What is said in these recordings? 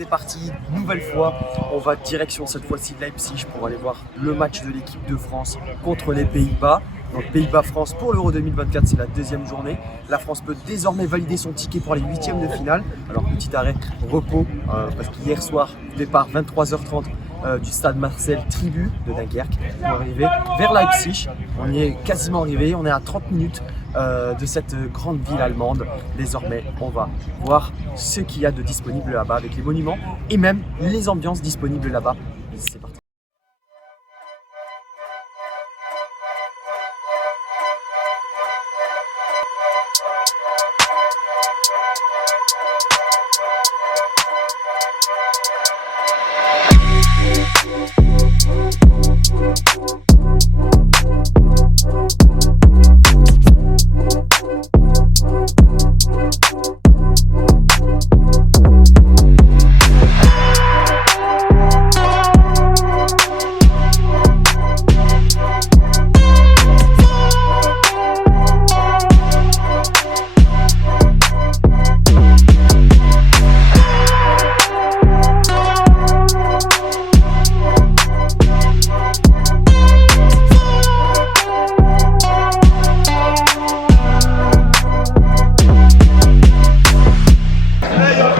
c'est parti, nouvelle fois, on va direction cette fois-ci de Leipzig pour aller voir le match de l'équipe de France contre les Pays-Bas. Donc Pays-Bas-France pour l'Euro 2024, c'est la deuxième journée. La France peut désormais valider son ticket pour les huitièmes de finale. Alors petit arrêt, repos, parce qu'hier soir, départ 23h30 du stade Marcel Tribut de Dunkerque. On est arrivé vers Leipzig, on y est quasiment arrivé, on est à 30 minutes de cette grande ville allemande. Désormais, on va voir ce qu'il y a de disponible là-bas avec les monuments et même les ambiances disponibles là-bas. C'est parti.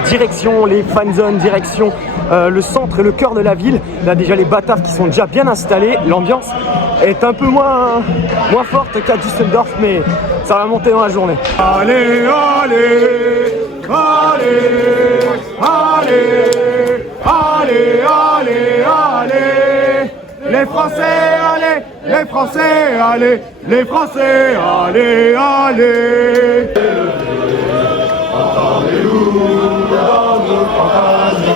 Direction les fan zones, direction le centre et le cœur de la ville. Là déjà les Bataves qui sont déjà bien installés. L'ambiance est un peu moins forte qu'à Düsseldorf, mais ça va monter dans la journée. Allez, allez, allez, allez, allez, allez, allez. Les Français, allez, les Français, allez, les Français, allez, allez. Entendez-nous dans nos campagnes,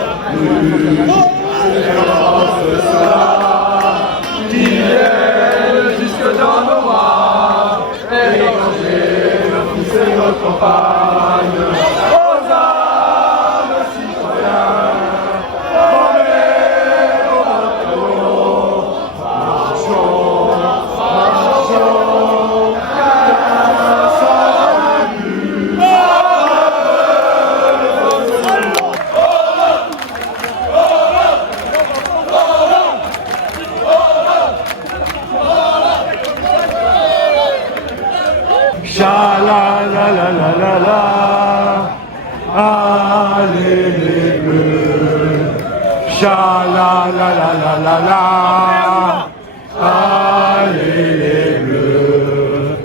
ce soir, qui viennent jusque dans nos bras, et étranger, pousser notre campagne. Aux armes, citoyens, formez vos bataillons, marchons, marchons, Cha-la-la-la-la-la-la, allez les bleus. Cha-la-la-la-la-la-la, allez les bleus.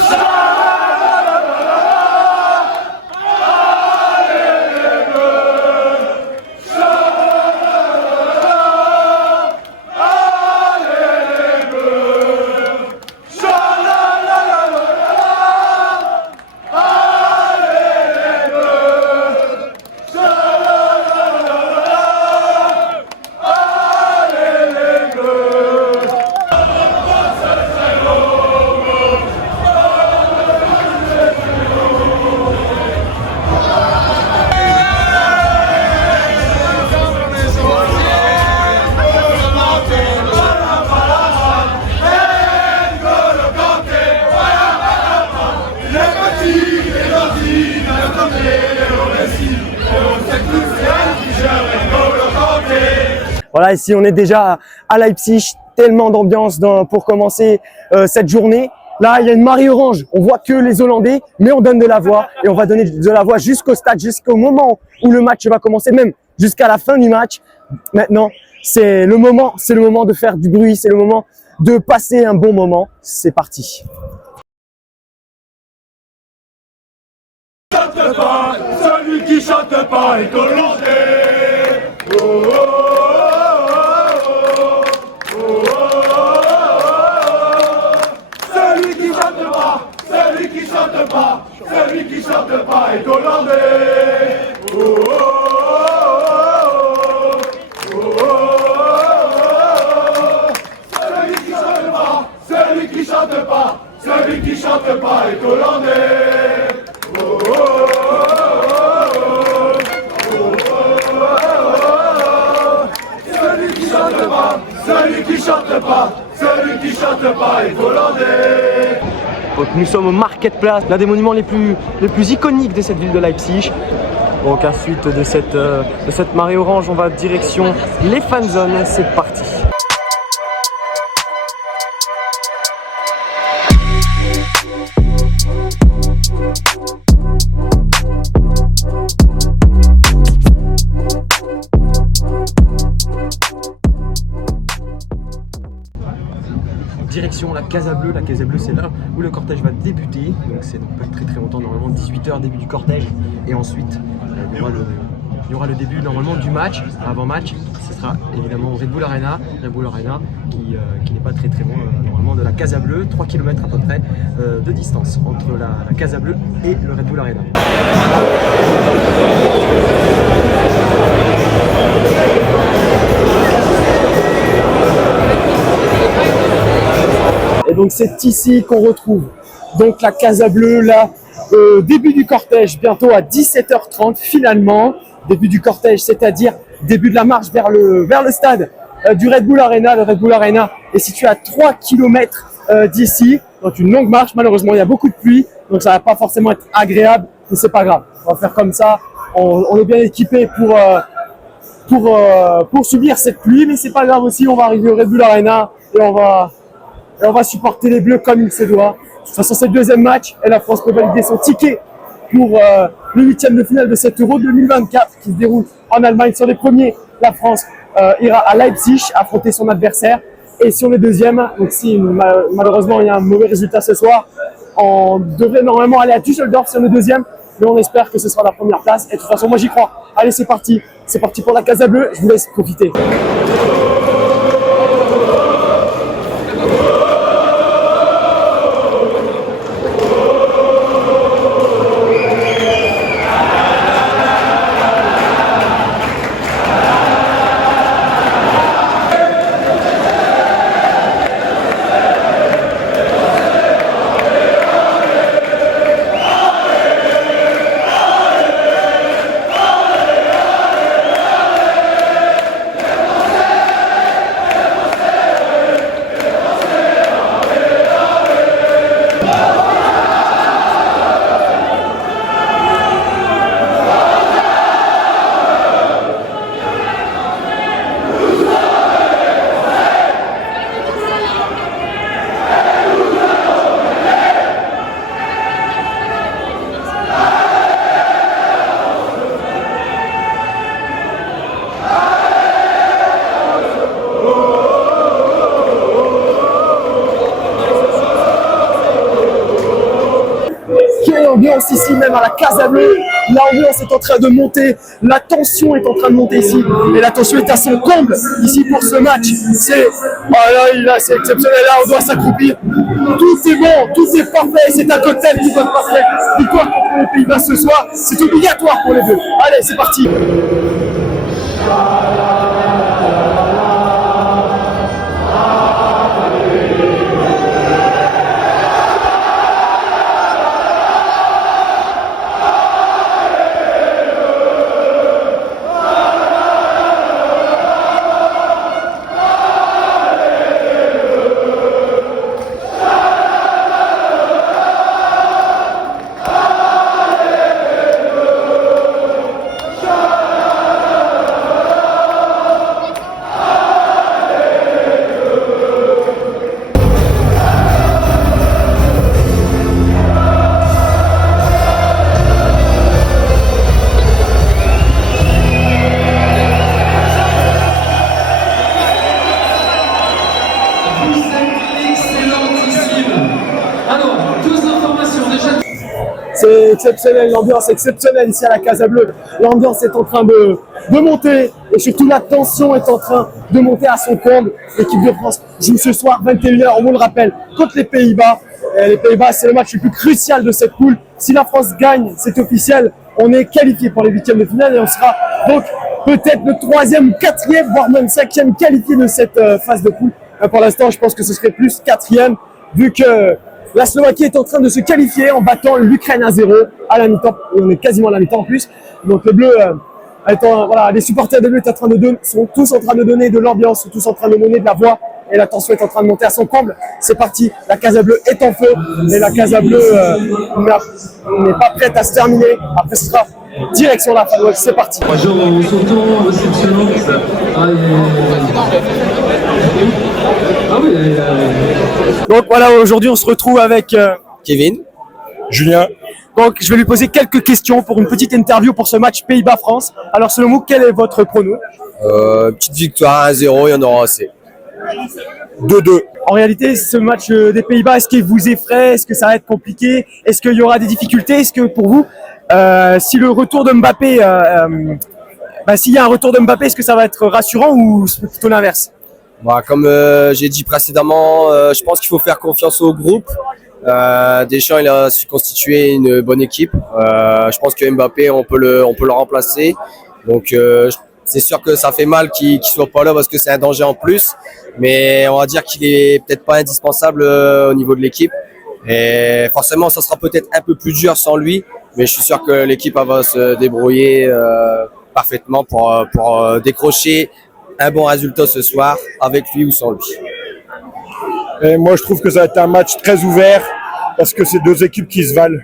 Cha-la-la-la-la-la, allez les bleus. Cha-la-la-la-la-la, allez les bleus. Cha-la-la-la-la-la. Voilà, ici on est déjà à Leipzig, tellement d'ambiance pour commencer cette journée. Là, il y a une marée orange, on voit que les Hollandais, mais on donne de la voix et on va donner de la voix jusqu'au stade, jusqu'au moment où le match va commencer, même jusqu'à la fin du match. Maintenant, c'est le moment de faire du bruit, c'est le moment de passer un bon moment. C'est parti. Celui qui chante pas est hollandais. Oh, oh, oh, oh, oh, oh. Celui qui chante pas est hollandais. Oh, oh, oh, oh, oh. Celui qui chante pas est hollandais. Oh, oh, oh, oh, oh, oh. Celui qui chante pas est hollandais. Donc nous sommes au Marketplatz, l'un des monuments les plus iconiques de cette ville de Leipzig. Donc à suite de cette marée orange, on va direction les fan zones. C'est parti. Direction la Casa Bleue. La Casa Bleue, c'est là où le cortège va débuter. Donc c'est donc pas très longtemps, normalement 18 h début du cortège. Et ensuite, il y aura le début normalement du match, avant-match. Ce sera évidemment au Red Bull Arena qui n'est pas très loin normalement de la Casa Bleue. 3 km à peu près de distance entre la Casa Bleue et le Red Bull Arena. Et donc c'est ici qu'on retrouve donc la Casa Bleue, là, début du cortège, bientôt à 17 h 30 finalement, début du cortège, c'est-à-dire début de la marche vers le stade du Red Bull Arena. Le Red Bull Arena est situé à 3 km d'ici, donc une longue marche. Malheureusement, il y a beaucoup de pluie, donc ça va pas forcément être agréable, mais c'est pas grave. On va faire comme ça, on est bien équipé pour subir cette pluie, mais c'est pas grave aussi, on va arriver au Red Bull Arena et on va supporter les Bleus comme il se doit. De toute façon, c'est le deuxième match et la France peut valider son ticket pour le 8e de finale de cet Euro 2024 qui se déroule en Allemagne. Sur les premiers, la France ira à Leipzig affronter son adversaire. Et sur les deuxièmes, donc si malheureusement il y a un mauvais résultat ce soir, on devrait normalement aller à Düsseldorf sur le deuxième, mais on espère que ce sera la première place. Et de toute façon, moi j'y crois. Allez, c'est parti pour la Casa Bleue. Je vous laisse profiter. L'ambiance ici même à la Casa Bleue, l'ambiance est en train de monter, la tension est en train de monter ici, et la tension est à son comble ici pour ce match. C'est exceptionnel, là on doit s'accroupir. Tout est bon, tout est parfait, c'est un cocktail qui doit être parfait. Victoire contre les Pays-Bas ce soir, c'est obligatoire pour les Bleus. Allez, c'est parti. C'est exceptionnel, l'ambiance est exceptionnelle ici à la Casa Bleue. L'ambiance est en train de monter et surtout la tension est en train de monter à son comble. L'équipe de France joue ce soir 21 h, on vous le rappelle, contre les Pays-Bas. Les Pays-Bas, c'est le match le plus crucial de cette poule. Si la France gagne, c'est officiel, on est qualifié pour les 8e de finale et on sera donc peut-être le 3e ou 4e, voire même 5e qualifié de cette phase de poule. Pour l'instant, je pense que ce serait plus 4e, vu que la Slovaquie est en train de se qualifier en battant l'Ukraine à 0 à la mi-temps. Et on est quasiment à la mi-temps en plus. Donc les Bleus, les supporters des Bleus sont tous en train de donner de l'ambiance, sont tous en train de donner de la voix. Et la tension est en train de monter à son comble. C'est parti, la Casa Bleue est en feu. Et la Casa Bleue n'est pas prête à se terminer. Après, ce sera direction la fin. C'est parti. Bonjour, on s'entend réceptionnant. Ah oui. Donc voilà, aujourd'hui on se retrouve avec Kevin. Julien. Donc je vais lui poser quelques questions pour une petite interview pour ce match Pays-Bas-France. Alors selon vous, quel est votre prono? Petite victoire 1-0, il y en aura assez. 2-2. En réalité, ce match des Pays-Bas, est-ce qu'il vous effraie? Est-ce que ça va être compliqué? Est-ce qu'il y aura des difficultés? Est-ce que pour vous, si le retour de Mbappé, s'il y a un retour de Mbappé, est-ce que ça va être rassurant ou c'est plutôt l'inverse? Bon, comme j'ai dit précédemment, je pense qu'il faut faire confiance au groupe. Deschamps, il a su constituer une bonne équipe. Je pense que Mbappé, on peut le remplacer. Donc c'est sûr que ça fait mal qu'il soit pas là parce que c'est un danger en plus. Mais on va dire qu'il est peut-être pas indispensable au niveau de l'équipe. Et forcément, ça sera peut-être un peu plus dur sans lui. Mais je suis sûr que l'équipe va se débrouiller parfaitement pour décrocher un bon résultat ce soir, avec lui ou sans lui. Et moi, je trouve que ça va être un match très ouvert parce que c'est deux équipes qui se valent,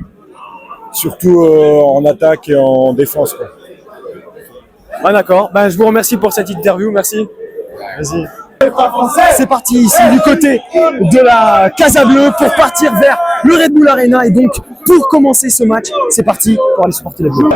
surtout en attaque et en défense, quoi. Ah d'accord, je vous remercie pour cette interview, merci. Vas-y. C'est parti ici du côté de la Casa Bleue pour partir vers le Red Bull Arena et donc pour commencer ce match, c'est parti pour aller supporter les Bleus.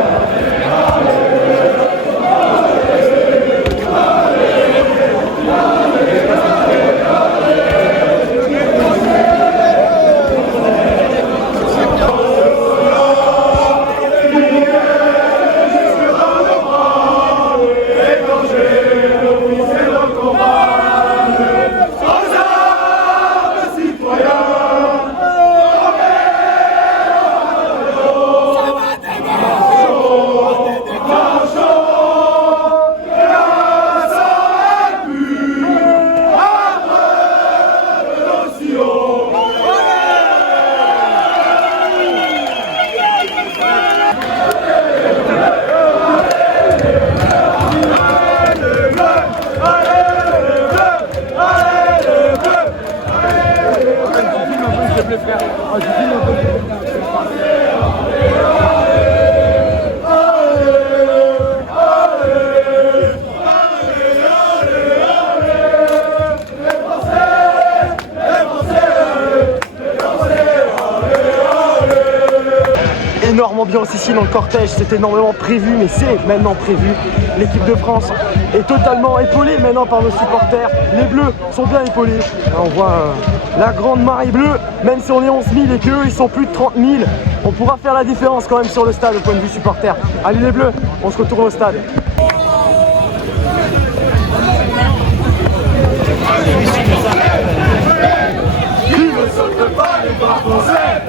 Énorme ambiance ici dans le cortège, c'est énormément prévu, mais c'est maintenant prévu. L'équipe de France est totalement épaulée maintenant par nos supporters. Les Bleus sont bien épaulés. Là, on voit la grande marée bleue, même si on est 11 000 et qu'eux ils sont plus de 30 000, on pourra faire la différence quand même sur le stade au point de vue supporter. Allez les Bleus, on se retourne au stade. Il ne saute pas les bras français.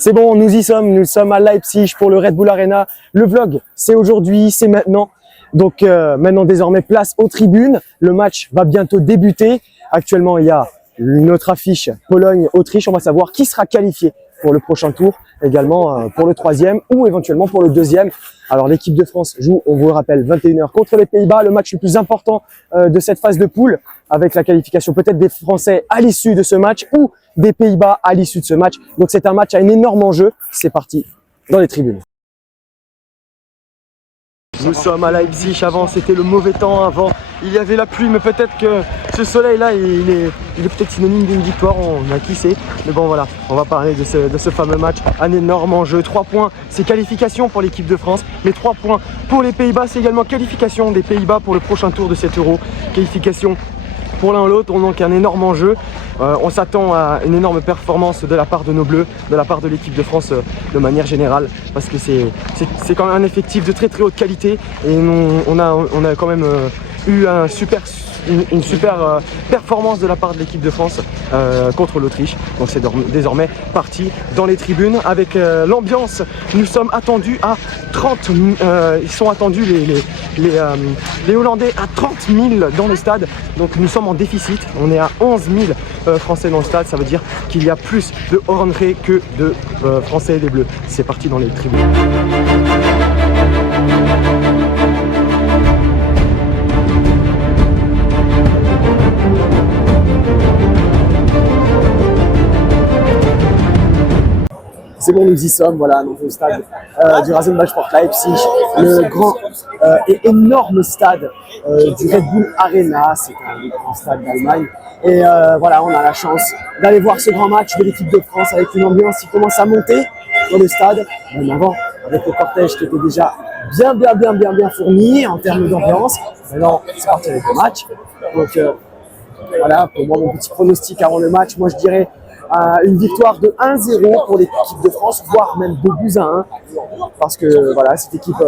C'est bon, nous sommes à Leipzig pour le Red Bull Arena. Le vlog, c'est aujourd'hui, c'est maintenant. Donc maintenant désormais place aux tribunes. Le match va bientôt débuter. Actuellement, il y a une autre affiche Pologne-Autriche. On va savoir qui sera qualifié pour le prochain tour, également pour le troisième ou éventuellement pour le deuxième. Alors l'équipe de France joue, on vous le rappelle, 21h contre les Pays-Bas, le match le plus important de cette phase de poule, avec la qualification peut-être des Français à l'issue de ce match ou des Pays-Bas à l'issue de ce match. Donc c'est un match à un énorme enjeu. C'est parti dans les tribunes. Nous sommes à Leipzig. Avant c'était le mauvais temps, avant il y avait la pluie, mais peut-être que ce soleil là il est peut-être synonyme d'une victoire, on a qui sait. Mais bon voilà, on va parler de ce fameux match, un énorme enjeu. 3 points, c'est qualification pour l'équipe de France, mais 3 points pour les Pays-Bas, c'est également qualification des Pays-Bas pour le prochain tour de cet Euro. Qualification pour l'un ou l'autre, donc un énorme enjeu. On s'attend à une énorme performance de la part de nos Bleus, de la part de l'équipe de France de manière générale, parce que c'est quand même un effectif de très haute qualité et on a quand même eu une super performance de la part de l'équipe de France contre l'Autriche. Donc c'est désormais parti dans les tribunes avec l'ambiance. Nous sommes attendus à 30 ils sont attendus les Hollandais à 30 000 dans le stade. Donc nous sommes en déficit, on est à 11 000 Français dans le stade. Ça veut dire qu'il y a plus de Hollandais que de Français et des Bleus. C'est parti dans les tribunes. C'est bon, nous y sommes, voilà, donc au stade du Rasenballsport Leipzig, le grand et énorme stade du Red Bull Arena. C'est un grand stade d'Allemagne. Et voilà, on a la chance d'aller voir ce grand match de l'équipe de France avec une ambiance qui commence à monter dans le stade. Même avant, avec le cortège qui était déjà bien fourni en termes d'ambiance. Maintenant, c'est parti avec le match. Donc voilà, pour moi, mon petit pronostic avant le match, moi je dirais une victoire de 1-0 pour l'équipe de France, voire même 2-1, parce que voilà, cette équipe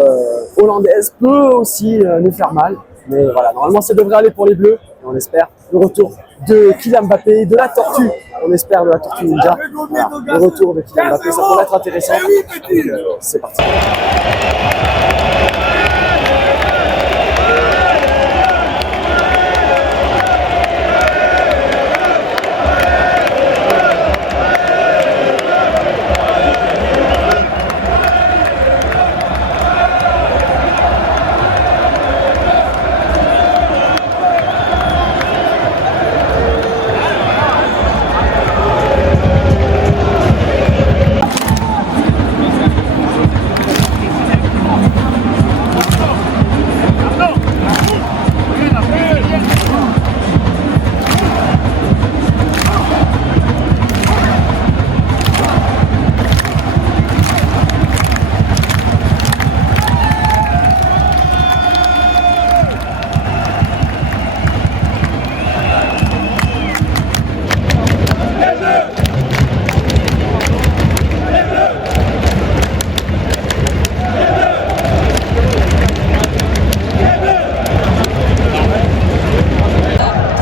hollandaise peut aussi nous faire mal, mais voilà, normalement ça devrait aller pour les Bleus, et on espère le retour de Kylian Mbappé, de la Tortue, on espère de la Tortue Ninja, voilà, le retour de Kylian Mbappé, ça pourrait être intéressant, donc c'est parti.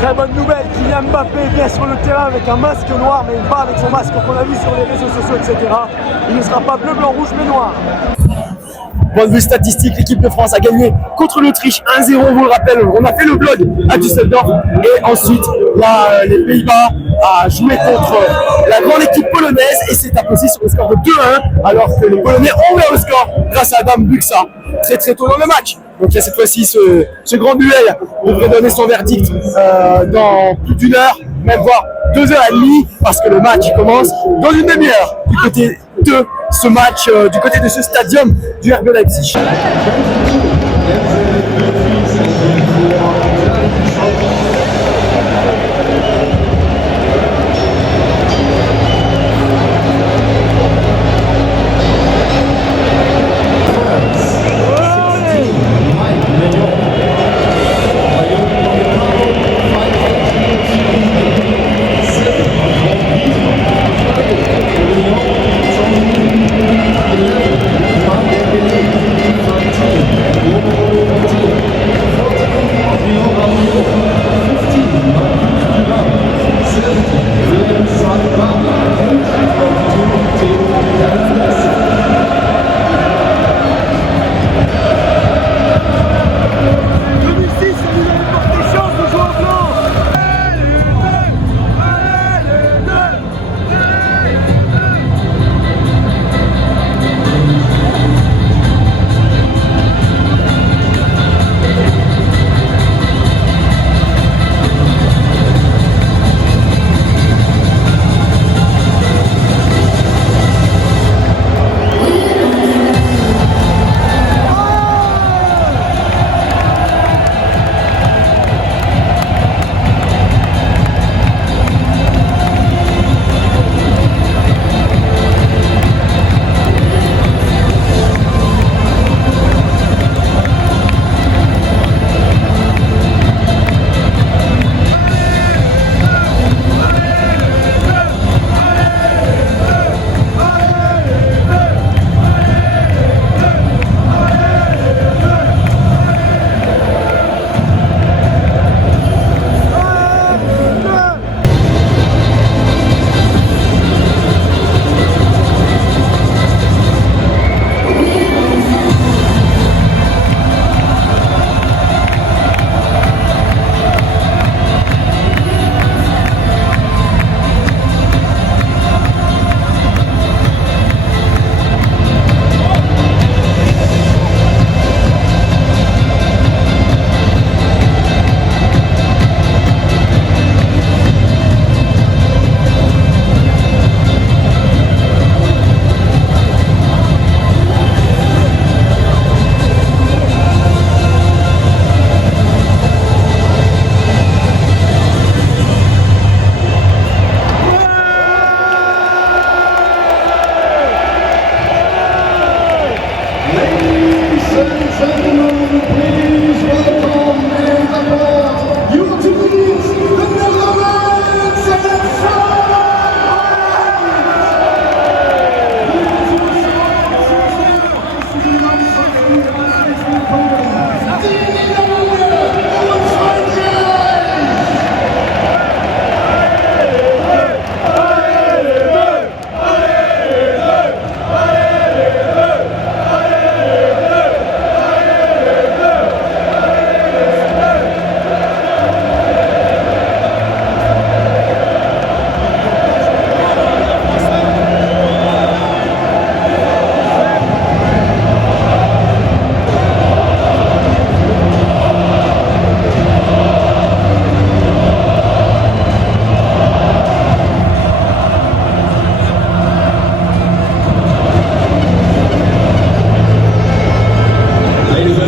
Très bonne nouvelle, Kylian Mbappé vient sur le terrain avec un masque noir, mais pas avec son masque qu'on a vu sur les réseaux sociaux, etc. Il ne sera pas bleu, blanc, rouge, mais noir. Point de vue statistique, l'équipe de France a gagné contre l'Autriche 1-0, on vous le rappelle. On a fait le vlog à Düsseldorf et ensuite là, les Pays-Bas a joué contre la grande équipe polonaise et s'est imposé sur le score de 2-1 alors que les Polonais ont ouvert le score grâce à Adam Buksa très tôt dans le match. Donc il y a cette fois-ci ce grand duel devrait donner son verdict dans plus d'une heure, même voire 2h30, parce que le match commence dans une demi-heure du côté de ce match, du côté de ce stadium du RB Leipzig.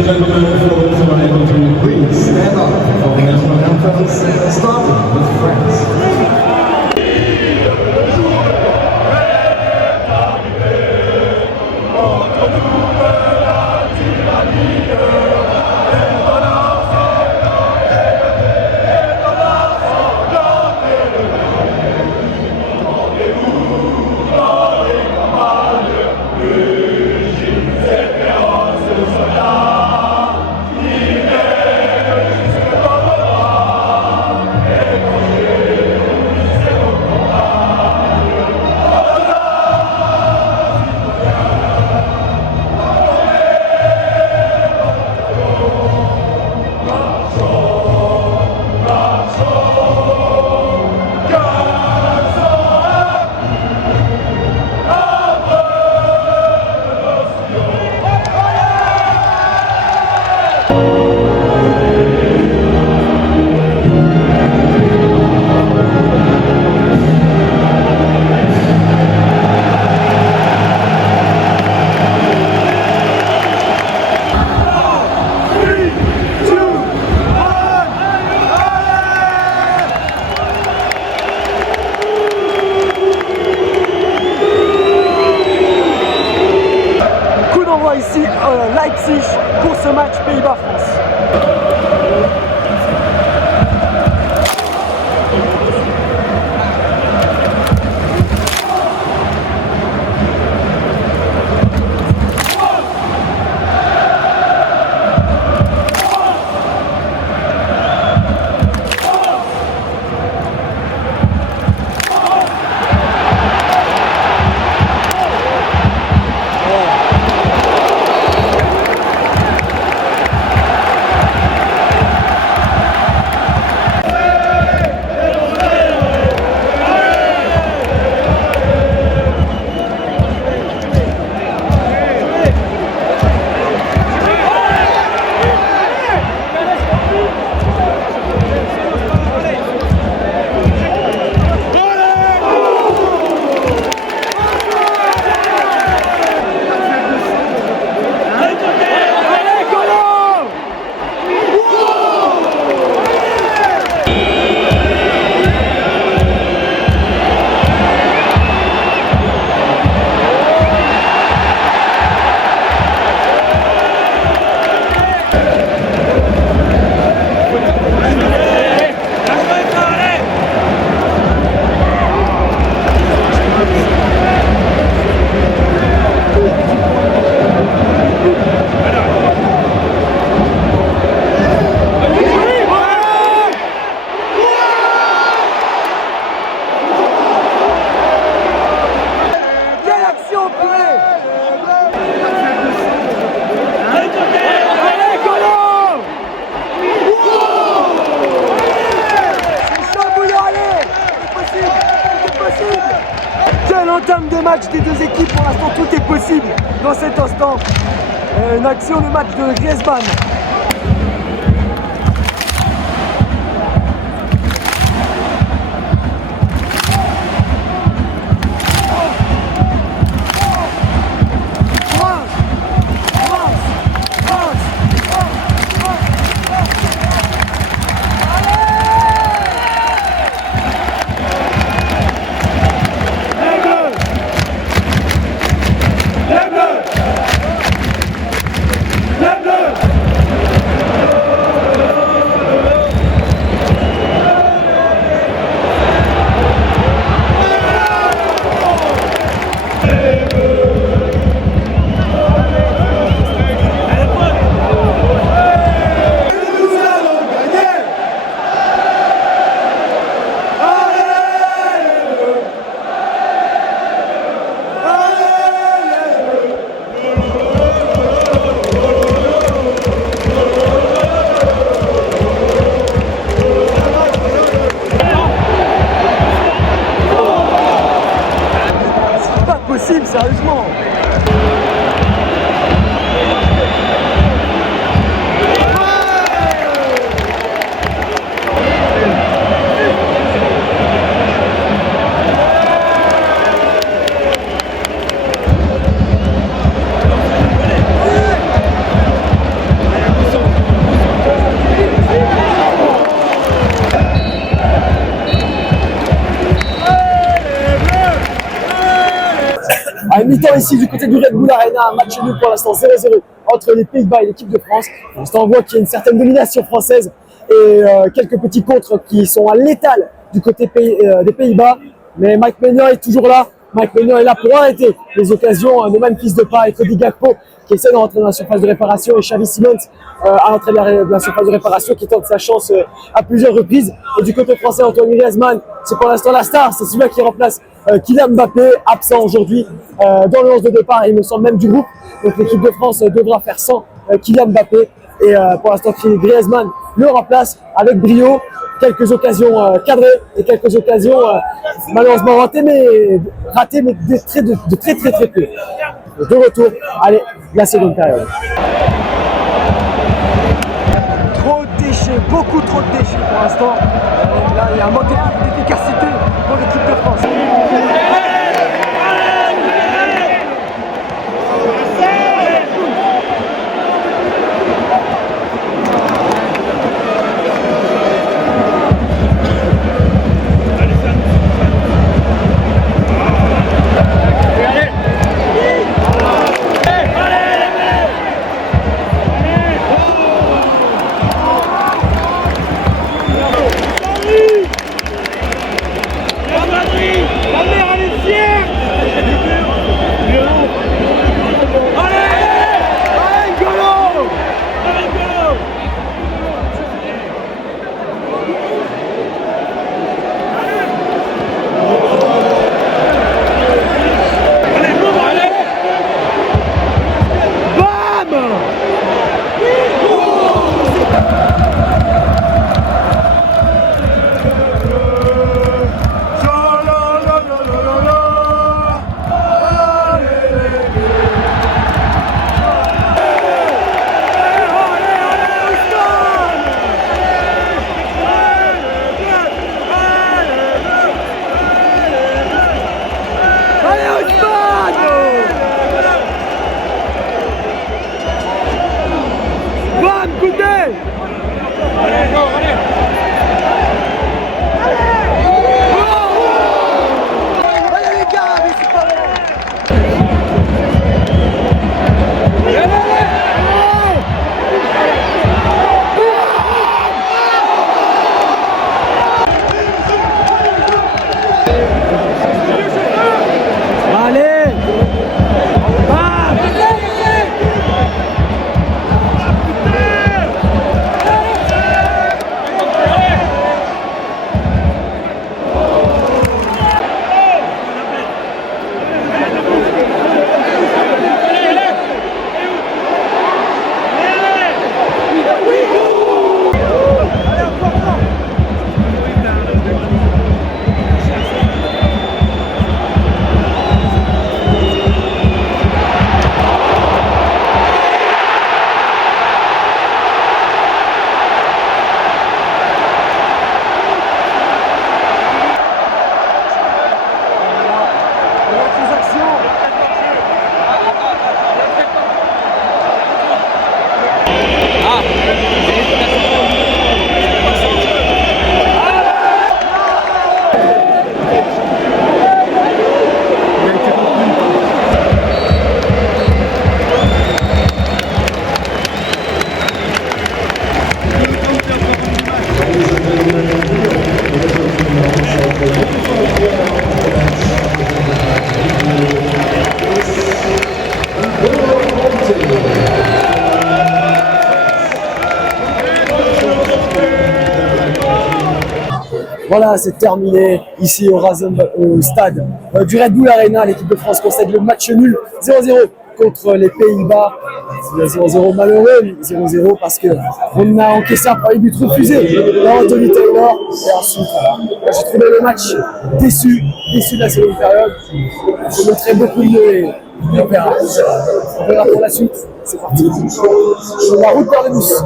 and gentlemen, for those who are able to, please stand up for the national anthem, starting with France. Ici Leipzig pour ce match Pays-Bas-France. Quelle entame de match des deux équipes, pour l'instant tout est possible dans cet instant. Une action de match de Griezmann. mi-temps ici du côté du Red Bull Arena, un match nul pour l'instant 0-0 entre les Pays-Bas et l'équipe de France. Pour l'instant, on voit qu'il y a une certaine domination française et quelques petits contres qui sont à l'étal du côté des Pays-Bas. Mais Mike Maignan est toujours là. Mike Maignan est là pour arrêter les occasions de Memphis Depay et Cody Gakpo qui essaie de rentrer dans la surface de réparation et Xavi Simons à l'entrée de la surface de réparation qui tente sa chance à plusieurs reprises. Et du côté français, Antoine Griezmann, c'est pour l'instant la star, c'est celui-là qui remplace Kylian Mbappé, absent aujourd'hui dans le 11 de départ, il me semble même du groupe. Donc l'équipe de France devra faire sans Kylian Mbappé et pour l'instant Griezmann le remplace avec brio. Quelques occasions cadrées et quelques occasions malheureusement ratées, mais de très peu. De retour, allez, la seconde période. Trop de déchets, beaucoup trop de déchets pour l'instant. Là, il y a un manque d'efficacité pour l'équipe de France. Voilà, c'est terminé ici au stade du Red Bull Arena. L'équipe de France concède le match nul 0-0 contre les Pays-Bas. 0-0 malheureux, 0-0 parce qu'on a encaissé un premier but refusé par Anthony Taylor. Et ensuite, voilà. J'ai trouvé le match déçu de la seconde période. Je mettrai beaucoup mieux et on verra. On verra pour la suite. C'est parti. La route par le bus.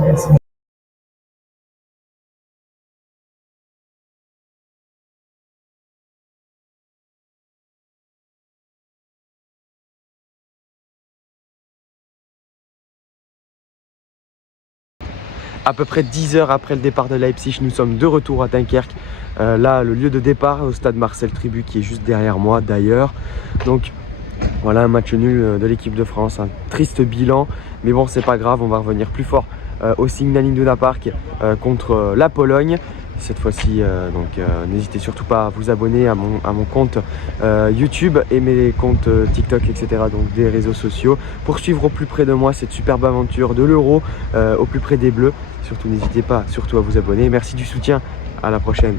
À peu près 10 heures après le départ de Leipzig, nous sommes de retour à Dunkerque. Là, le lieu de départ au stade Marcel Tribut qui est juste derrière moi d'ailleurs. Donc Voilà un match nul de l'équipe de France, un triste bilan, mais bon c'est pas grave, on va revenir plus fort au Signal Iduna Park contre la Pologne. Cette fois-ci, n'hésitez surtout pas à vous abonner à mon compte YouTube et mes comptes TikTok, etc. Donc des réseaux sociaux pour suivre au plus près de moi cette superbe aventure de l'Euro au plus près des Bleus. Surtout n'hésitez pas surtout à vous abonner. Merci du soutien, à la prochaine.